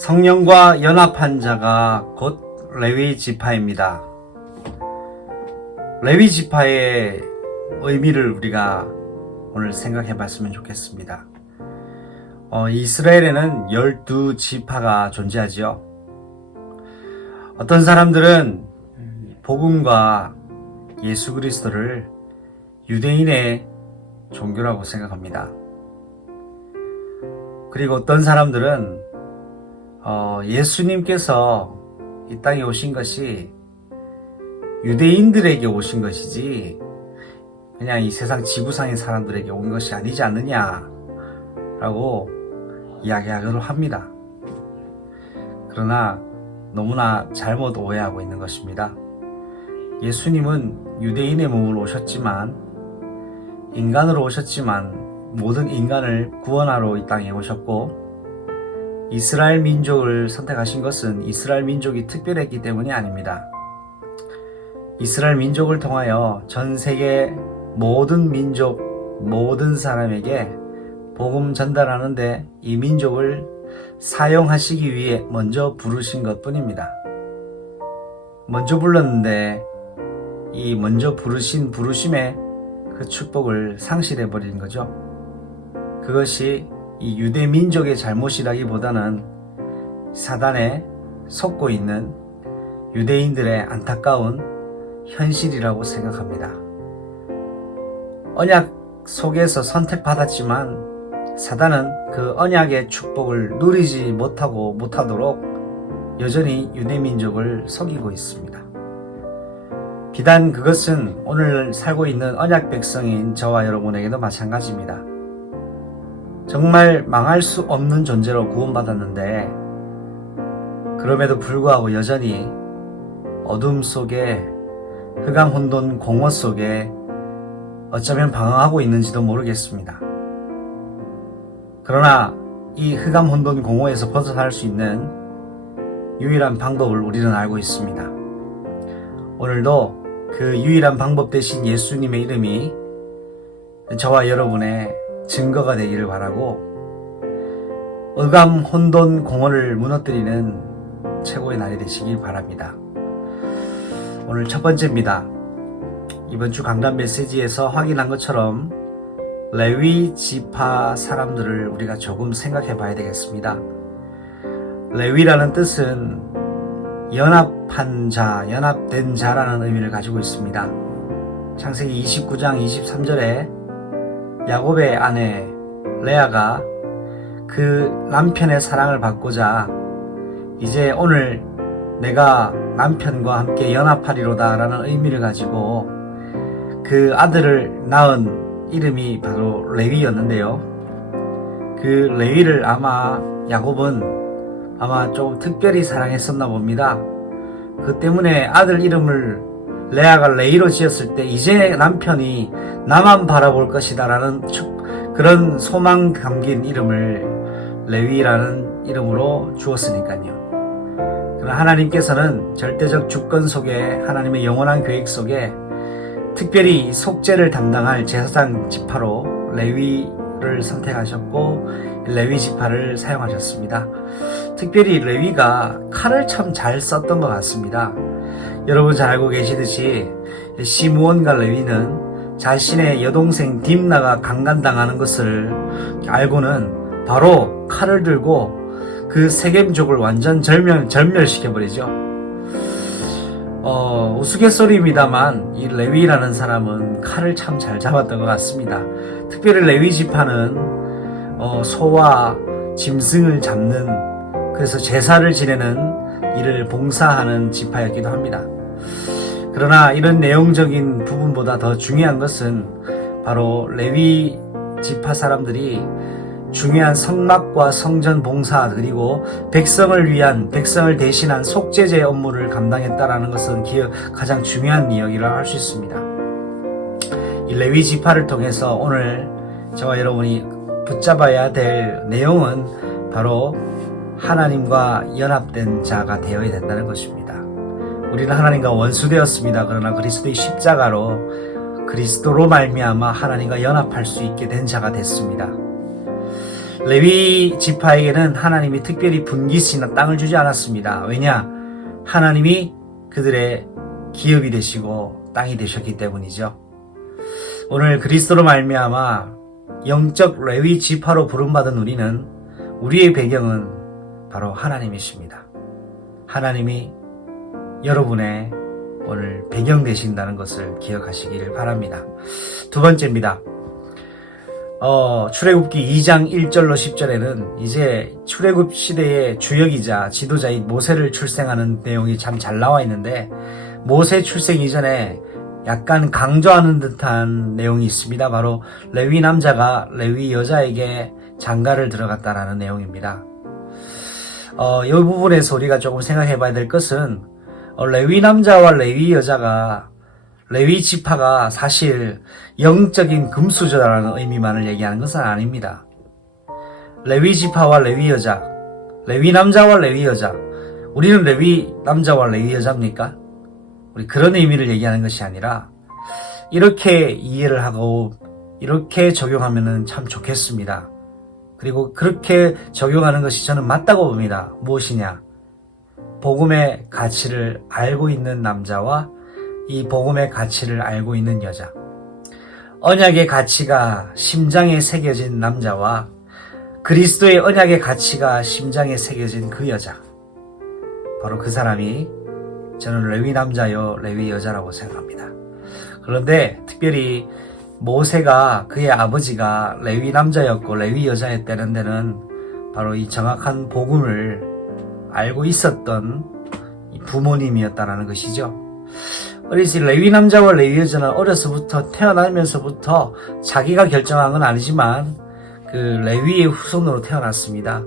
성령과 연합한 자가 곧 레위 지파입니다. 레위 지파의 의미를 우리가 오늘 생각해 봤으면 좋겠습니다. 이스라엘에는 12지파가 존재하지요. 어떤 사람들은 복음과 예수 그리스도를 유대인의 종교라고 생각합니다. 그리고 어떤 사람들은 예수님께서 이 땅에 오신 것이 유대인들에게 오신 것이지 그냥 이 세상 지구상의 사람들에게 온 것이 아니지 않느냐라고 이야기하기도 합니다. 그러나 너무나 잘못 오해하고 있는 것입니다. 예수님은 유대인의 몸으로 오셨지만 인간으로 오셨지만 모든 인간을 구원하러 이 땅에 오셨고 이스라엘 민족을 선택하신 것은 이스라엘 민족이 특별했기 때문이 아닙니다. 이스라엘 민족을 통하여 전 세계 모든 민족, 모든 사람에게 복음 전달하는데 이 민족을 사용하시기 위해 먼저 부르신 것 뿐입니다. 먼저 불렀는데 이 먼저 부르신 부르심의 그 축복을 상실해버린 거죠. 그것이 이 유대 민족의 잘못이라기보다는 사단에 속고 있는 유대인들의 안타까운 현실이라고 생각합니다. 언약 속에서 선택받았지만 사단은 그 언약의 축복을 누리지 못하도록 여전히 유대 민족을 속이고 있습니다. 비단 그것은 오늘 살고 있는 언약 백성인 저와 여러분에게도 마찬가지입니다. 정말 망할 수 없는 존재로 구원받았는데 그럼에도 불구하고 여전히 어둠 속에 흑암 혼돈 공허 속에 어쩌면 방황하고 있는지도 모르겠습니다. 그러나 이 흑암 혼돈 공허에서 벗어날 수 있는 유일한 방법을 우리는 알고 있습니다. 오늘도 그 유일한 방법 대신 예수님의 이름이 저와 여러분의 증거가 되기를 바라고 흑암 혼돈 공허를 무너뜨리는 최고의 날이 되시길 바랍니다. 오늘 첫 번째입니다. 이번 주 강단 메시지에서 확인한 것처럼 레위 지파 사람들을 우리가 조금 생각해 봐야 되겠습니다. 레위라는 뜻은 연합한 자, 연합된 자라는 의미를 가지고 있습니다. 창세기 29장 23절에 야곱의 아내 레아가 그 남편의 사랑을 받고자 이제 오늘 내가 남편과 함께 연합하리로다 라는 의미를 가지고 그 아들을 낳은 이름이 바로 레위였는데요. 그 레위를 아마 야곱은 아마 좀 특별히 사랑했었나 봅니다. 그 때문에 아들 이름을 레아가 레이로 지었을 때 이제 남편이 나만 바라볼 것이다 라는 그런 소망 담긴 이름을 레위라는 이름으로 주었으니까요. 그러나 하나님께서는 절대적 주권 속에 하나님의 영원한 계획 속에 특별히 속죄를 담당할 제사장 지파로 레위를 선택하셨고 레위 지파를 사용하셨습니다. 특별히 레위가 칼을 참 잘 썼던 것 같습니다. 여러분 잘 알고 계시듯이 시므온과 레위는 자신의 여동생 딥나가 강간당하는 것을 알고는 바로 칼을 들고 그 세겜족을 완전 절멸시켜버리죠. 우스갯소리입니다만 이 레위라는 사람은 칼을 참 잘 잡았던 것 같습니다. 특별히 레위 지파는 소와 짐승을 잡는 그래서 제사를 지내는 일을 봉사하는 지파였기도 합니다. 그러나 이런 내용적인 부분보다 더 중요한 것은 바로 레위 지파 사람들이 중요한 성막과 성전 봉사 그리고 백성을 대신한 속죄제 업무를 감당했다라는 것은 가장 중요한 이야기라 할 수 있습니다. 이 레위 지파를 통해서 오늘 저와 여러분이 붙잡아야 될 내용은 바로 하나님과 연합된 자가 되어야 된다는 것입니다. 우리는 하나님과 원수되었습니다. 그러나 그리스도의 십자가로 그리스도로 말미암아 하나님과 연합할 수 있게 된 자가 됐습니다. 레위 지파에게는 하나님이 특별히 분깃이나 땅을 주지 않았습니다. 왜냐? 하나님이 그들의 기업이 되시고 땅이 되셨기 때문이죠. 오늘 그리스도로 말미암아 영적 레위 지파로 부름받은 우리는, 우리의 배경은 바로 하나님이십니다. 하나님이 여러분의 오늘 배경 되신다는 것을 기억하시기를 바랍니다. 두 번째입니다. 출애굽기 2장 1절로 10절에는 이제 출애굽 시대의 주역이자 지도자인 모세를 출생하는 내용이 참 잘 나와 있는데, 모세 출생 이전에 약간 강조하는 듯한 내용이 있습니다. 바로 레위 남자가 레위 여자에게 장가를 들어갔다라는 내용입니다. 이 부분에서 우리가 조금 생각해 봐야 될 것은, 레위 남자와 레위 여자가, 레위 지파가 사실 영적인 금수저라는 의미만을 얘기하는 것은 아닙니다. 레위 지파와 레위 여자, 레위 남자와 레위 여자, 우리는 레위 남자와 레위 여자입니까? 우리 그런 의미를 얘기하는 것이 아니라, 이렇게 이해를 하고 이렇게 적용하면 참 좋겠습니다. 그리고 그렇게 적용하는 것이 저는 맞다고 봅니다. 무엇이냐? 복음의 가치를 알고 있는 남자와 이 복음의 가치를 알고 있는 여자, 언약의 가치가 심장에 새겨진 남자와 그리스도의 언약의 가치가 심장에 새겨진 그 여자, 바로 그 사람이 저는 레위 남자요 레위 여자라고 생각합니다. 그런데 특별히 모세가, 그의 아버지가 레위 남자였고 레위 여자였다는 데는 바로 이 정확한 복음을 알고 있었던 부모님이었다는 것이죠. 어리시 레위 남자와 레위 여자는 어려서부터, 태어나면서부터 자기가 결정한 건 아니지만 그 레위의 후손으로 태어났습니다.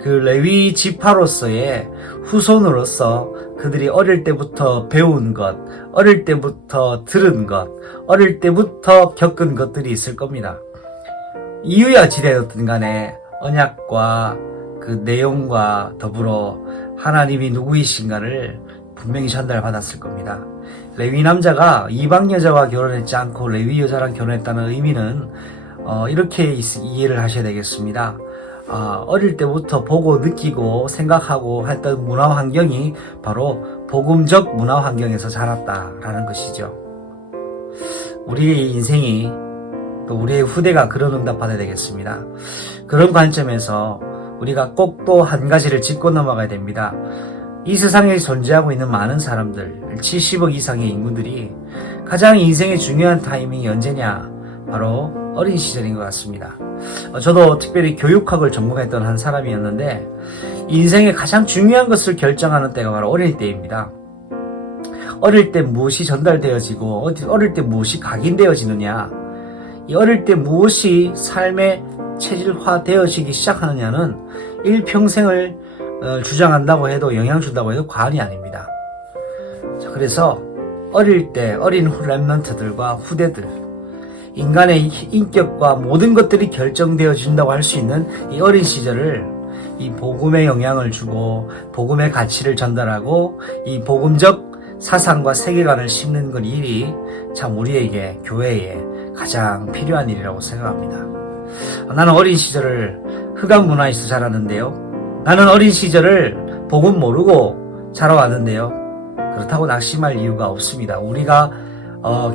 그 레위 지파로서의 후손으로서 그들이 어릴 때부터 배운 것, 어릴 때부터 들은 것, 어릴 때부터 겪은 것들이 있을 겁니다. 이유야 어찌되었든 간에 언약과 그 내용과 더불어 하나님이 누구이신가를 분명히 전달받았을 겁니다. 레위 남자가 이방 여자와 결혼했지 않고 레위 여자랑 결혼했다는 의미는 이렇게 이해를 하셔야 되겠습니다. 어릴 때부터 보고 느끼고 생각하고 했던 문화 환경이 바로 복음적 문화 환경에서 자랐다라는 것이죠. 우리의 인생이, 또 우리의 후대가 그런 응답 받아야 되겠습니다. 그런 관점에서 우리가 꼭 또 한 가지를 짚고 넘어가야 됩니다. 이 세상에 존재하고 있는 많은 사람들, 70억 이상의 인구들이 가장 인생의 중요한 타이밍이 언제냐? 바로 어린 시절인 것 같습니다. 저도 특별히 교육학을 전공했던 한 사람이었는데, 인생의 가장 중요한 것을 결정하는 때가 바로 어릴 때입니다. 어릴 때 무엇이 전달되어지고 어릴 때 무엇이 각인되어지느냐, 이 어릴 때 무엇이 삶의 체질화되어지기 시작하느냐는 일평생을 주장한다고 해도, 영향 준다고 해도 과언이 아닙니다. 자, 그래서 어릴 때 어린 랩런트들과 후대들, 인간의 인격과 모든 것들이 결정되어진다고 할 수 있는 이 어린 시절을 이 복음의 영향을 주고 복음의 가치를 전달하고 이 복음적 사상과 세계관을 심는 그 일이 참 우리에게, 교회에 가장 필요한 일이라고 생각합니다. 나는 어린 시절을 흑암 문화에서 자랐는데요. 나는 어린 시절을 복음 모르고 자라왔는데요. 그렇다고 낙심할 이유가 없습니다. 우리가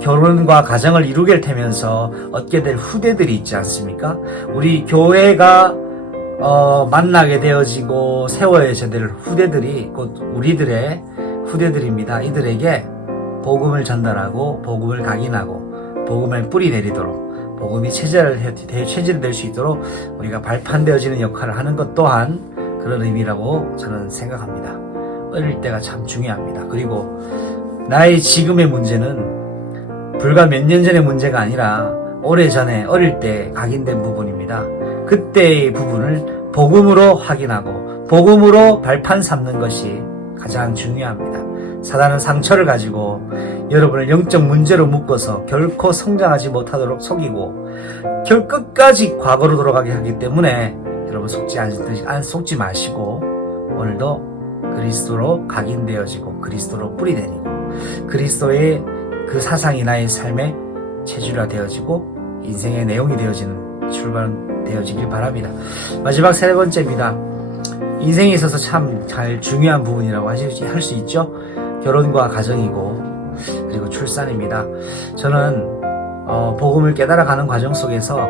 결혼과 가정을 이루게 되면서 얻게 될 후대들이 있지 않습니까? 우리 교회가 만나게 되어지고 세워져야 될 후대들이 곧 우리들의 후대들입니다. 이들에게 복음을 전달하고 복음을 각인하고 복음을 뿌리 내리도록, 복음이 체질될 수 있도록 우리가 발판되어지는 역할을 하는 것 또한 그런 의미라고 저는 생각합니다. 어릴 때가 참 중요합니다. 그리고 나의 지금의 문제는 불과 몇 년 전의 문제가 아니라 오래전에 어릴 때 각인된 부분입니다. 그때의 부분을 복음으로 확인하고 복음으로 발판 삼는 것이 가장 중요합니다. 사단은 상처를 가지고 여러분을 영적 문제로 묶어서 결코 성장하지 못하도록 속이고 끝까지 과거로 돌아가게 하기 때문에 여러분 속지 마시고 오늘도 그리스도로 각인되어지고 그리스도로 뿌리내리고 그리스도의 그 사상이 나의 삶의 체질화 되어지고 인생의 내용이 되어지는 출발되어지길 바랍니다. 마지막 세 번째입니다. 인생에 있어서 참 잘 중요한 부분이라고 할 수 있죠. 결혼과 가정이고 그리고 출산입니다. 저는 복음을 깨달아가는 과정 속에서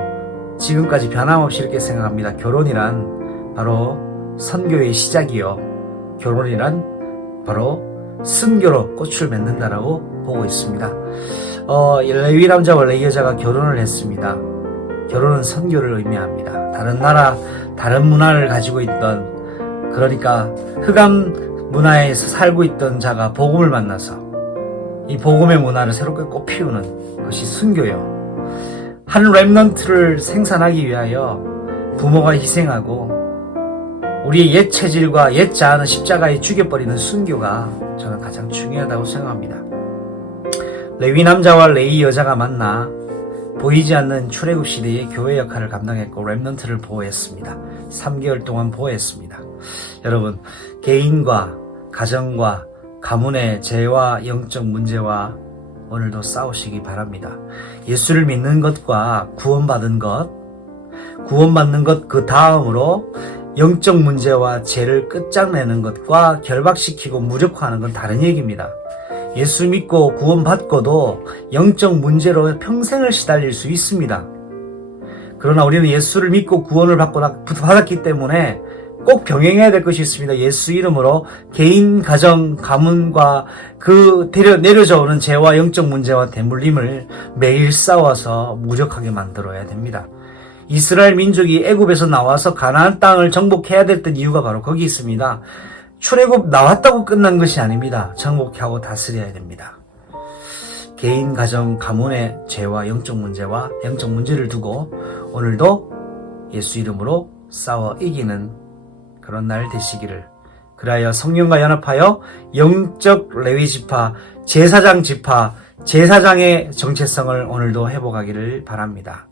지금까지 변함없이 이렇게 생각합니다. 결혼이란 바로 선교의 시작이요, 결혼이란 바로 순교로 꽃을 맺는다라고 보고 있습니다. 레위 남자와 레위 여자가 결혼을 했습니다. 결혼은 선교를 의미합니다. 다른 나라, 다른 문화를 가지고 있던, 그러니까 흑암 문화에서 살고 있던 자가 복음을 만나서 이 복음의 문화를 새롭게 꽃피우는 것이 순교요. 한 렘넌트를 생산하기 위하여 부모가 희생하고 우리의 옛 체질과 옛 자아는 십자가에 죽여버리는 순교가 저는 가장 중요하다고 생각합니다. 레위 남자와 레위 여자가 만나 보이지 않는 출애굽 시대의 교회 역할을 감당했고 렘넌트를 보호했습니다. 3개월 동안 보호했습니다. 여러분, 개인과 가정과 가문의 죄와 영적 문제와 오늘도 싸우시기 바랍니다. 예수를 믿는 것과 구원받는 것 그 다음으로 영적 문제와 죄를 끝장내는 것과 결박시키고 무력화하는 건 다른 얘기입니다. 예수 믿고 구원받고도 영적 문제로 평생을 시달릴 수 있습니다. 그러나 우리는 예수를 믿고 구원을 받았기 때문에 꼭 병행해야 될 것이 있습니다. 예수 이름으로 개인, 가정, 가문과 그 내려져 오는 죄와 영적 문제와 대물림을 매일 싸워서 무력하게 만들어야 됩니다. 이스라엘 민족이 애굽에서 나와서 가나안 땅을 정복해야 됐던 이유가 바로 거기 있습니다. 출애굽 나왔다고 끝난 것이 아닙니다. 정복하고 다스려야 됩니다. 개인, 가정, 가문의 죄와 영적 문제를 두고 오늘도 예수 이름으로 싸워 이기는 그런 날 되시기를, 그리하여 성령과 연합하여 영적 레위 지파, 제사장 지파, 제사장의 정체성을 오늘도 회복하기를 바랍니다.